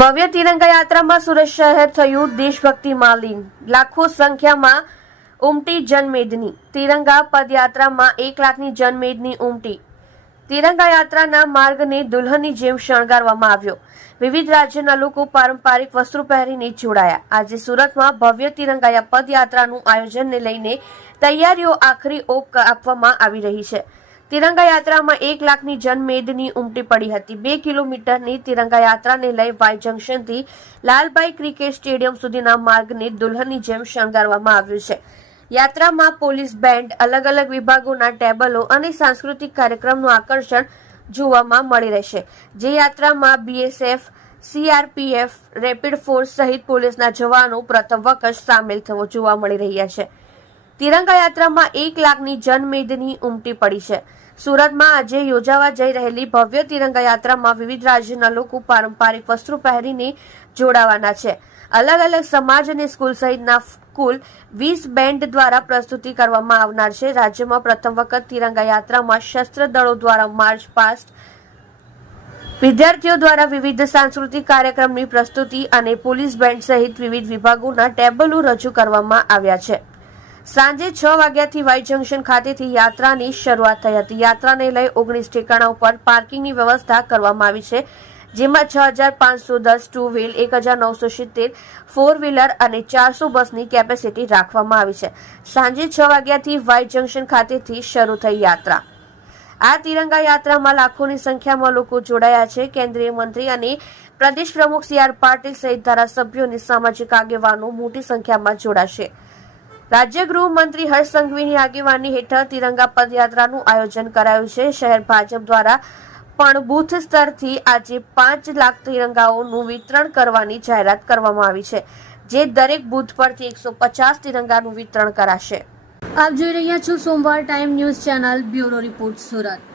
ભવ્ય તિરંગા યાત્રામાં સુરત શહેર થયું દેશભક્તિમાં લીન. લાખો સંખ્યામાં ઉમટી જનમેદની. તિરંગા પદયાત્રામાં 1 લાખની જનમેદની ઉમટી. તિરંગા યાત્રાના માર્ગને દુલ્હનની જેમ શણગારવામાં આવ્યો. વિવિધ રાજ્યના લોકો પારંપરિક વસ્ત્રો પહેરીને જોડાયા. આજે સુરતમાં ભવ્ય તિરંગા પદયાત્રાનું આયોજનને લઈને તૈયારીઓ આખરી ઓપ આપવામાં આવી રહી છે. તિરંગા યાત્રામાં 1 લાખની જનમેદની ઉમટી પડી હતી. 2 કિલોમીટરની તિરંગા યાત્રાને લઈ વાય જંકશનથી લાલભાઈ ક્રિકેટ સ્ટેડિયમ સુધીના માર્ગને દુલ્હનની જેમ શણગારવામાં આવ્યું છે. યાત્રામાં પોલીસ બેન્ડ, અલગ અલગ વિભાગોના ટેબલો અને સાંસ્કૃતિક કાર્યક્રમનું આકર્ષણ જોવામાં મળી રહેશે. જે યાત્રામાં બીએસએફ, સીઆરપીએફ, રેપિડ ફોર્સ સહિત પોલીસના જવાનો પ્રથમ વખત સામેલ થવો જોવા મળી રહ્યા છે. તિરંગા યાત્રામાં 1 લાખની જનમેદની ઉમટી પડી છે. સુરતમાં આજે યોજાવા જઈ રહેલી ભવ્ય તિરંગા યાત્રામાં વિવિધ રાજ્યના લોકો પારંપરિક વસ્ત્રો પહેરીને જોડાવાના છે. અલગ અલગ સમાજ અને સ્કૂલ સહિતના કુલ 20 બેન્ડ દ્વારા પ્રસ્તુતિ કરવામાં આવનાર છે. રાજ્યમાં પ્રથમ વખત તિરંગા યાત્રામાં શસ્ત્ર દળો દ્વારા માર્ચ પાસ્ટ, વિદ્યાર્થીઓ દ્વારા વિવિધ સાંસ્કૃતિક કાર્યક્રમની પ્રસ્તુતિ અને પોલીસ બેન્ડ સહિત વિવિધ વિભાગોના ટેબલો રજૂ કરવામાં આવ્યા છે. સાંજે 6 વાગ્યાથી વાય જંકશન ખાતેથી યાત્રાની શરૂઆત થઈ હતી. યાત્રાને લઈ 19 ઠેકાણા ઉપર પાર્કિંગની વ્યવસ્થા કરવામાં આવી છે, જેમાં 6510 ટુ વ્હીલ, 1970 ફોર વ્હીલર અને 400 બસની કેપેસિટી રાખવામાં આવી છે. સાંજે 6 વાગ્યાથી વાય જંકશન ખાતેથી શરૂ થઈ યાત્રા. આ તિરંગા યાત્રામાં લાખોની સંખ્યામાં લોકો જોડાયા છે. કેન્દ્રીય મંત્રી અને પ્રદેશ પ્રમુખ CR પાટીલ સહિત ધારાસભ્યો અને સામાજિક આગેવાનો મોટી સંખ્યામાં જોડાશે. રાજ્ય ગૃહમંત્રી હર્ષ સંઘવીની આગેવાની હેઠળ તિરંગા પદયાત્રાનું આયોજન કરાયું છે. શહેર ભાજપ દ્વારા પણ બૂથ સ્તરથી આજે 5 લાખ તિરંગાઓનું વિતરણ કરવાની જાહેરાત કરવામાં આવી છે, જે દરેક બૂથ પરથી 150 તિરંગાનું વિતરણ કરાશે. આપ જોઈ રહ્યા છો સોમવાર time news channel. Bureau report, Surat.